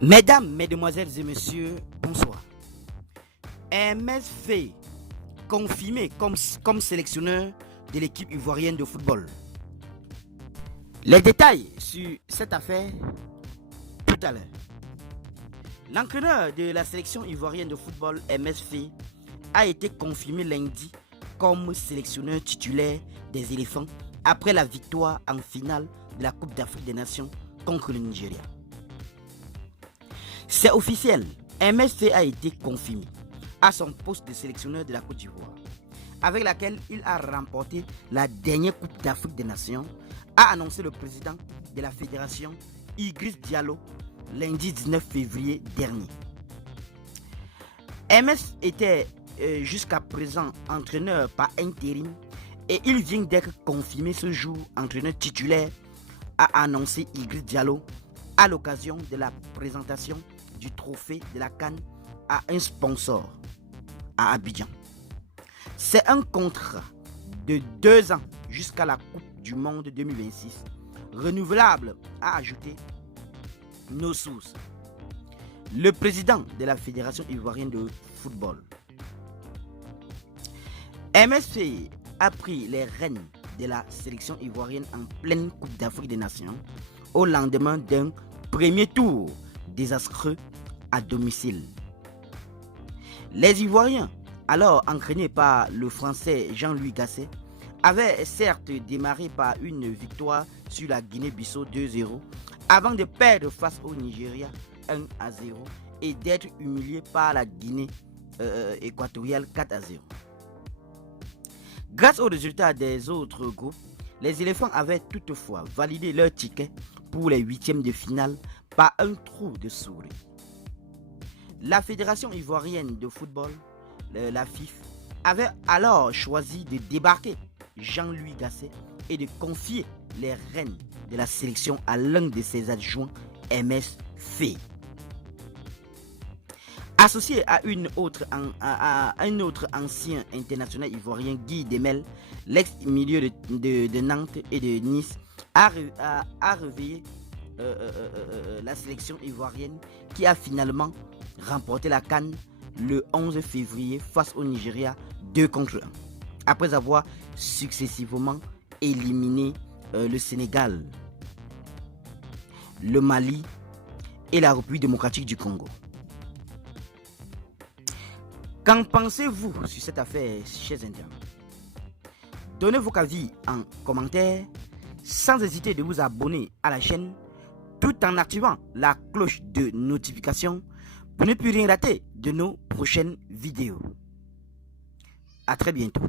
Mesdames, Mesdemoiselles et Messieurs, bonsoir. MS Faye, confirmé comme sélectionneur de l'équipe ivoirienne de football. Les détails sur cette affaire tout à l'heure. L'entraîneur de la sélection ivoirienne de football, MS Faye, a été confirmé lundi comme sélectionneur titulaire des éléphants après la victoire en finale de la Coupe d'Afrique des Nations contre le Nigeria. C'est officiel, MS Faye a été confirmé à son poste de sélectionneur de la Côte d'Ivoire, avec laquelle il a remporté la dernière Coupe d'Afrique des Nations, a annoncé le président de la fédération, Idriss Diallo, lundi 19 février dernier. MS était jusqu'à présent entraîneur par intérim et il vient d'être confirmé ce jour entraîneur titulaire, a annoncé Idriss Diallo à l'occasion de la présentation du trophée de la CAN à un sponsor à Abidjan. C'est un contrat de 2 ans jusqu'à la Coupe du Monde 2026, renouvelable, a ajouté nos sources. Le président de la Fédération ivoirienne de football. MS Faye a pris les rênes de la sélection ivoirienne en pleine Coupe d'Afrique des Nations au lendemain d'un premier tour désastreux à domicile. Les Ivoiriens, alors entraînés par le Français Jean-Louis Gasset, avaient certes démarré par une victoire sur la Guinée-Bissau 2-0 avant de perdre face au Nigeria 1-0 et d'être humiliés par la Guinée équatoriale 4-0. Grâce aux résultats des autres groupes, les éléphants avaient toutefois validé leur ticket pour les huitièmes de finale par un trou de souris. La Fédération ivoirienne de football, la FIF, avait alors choisi de débarquer Jean-Louis Gasset et de confier les rênes de la sélection à l'un de ses adjoints, MS Faye. Associé à un autre ancien international ivoirien, Guy Demel, l'ex-milieu de Nantes et de Nice, a réveillé la sélection ivoirienne qui a finalement remporté la CAN le 11 février face au Nigeria 2-1, après avoir successivement éliminé le Sénégal, le Mali et la République démocratique du Congo. Qu'en pensez-vous sur cette affaire, chers internautes? Donnez vos avis en commentaire, sans hésiter de vous abonner à la chaîne, tout en activant la cloche de notification pour ne plus rien rater de nos prochaines vidéos. À très bientôt.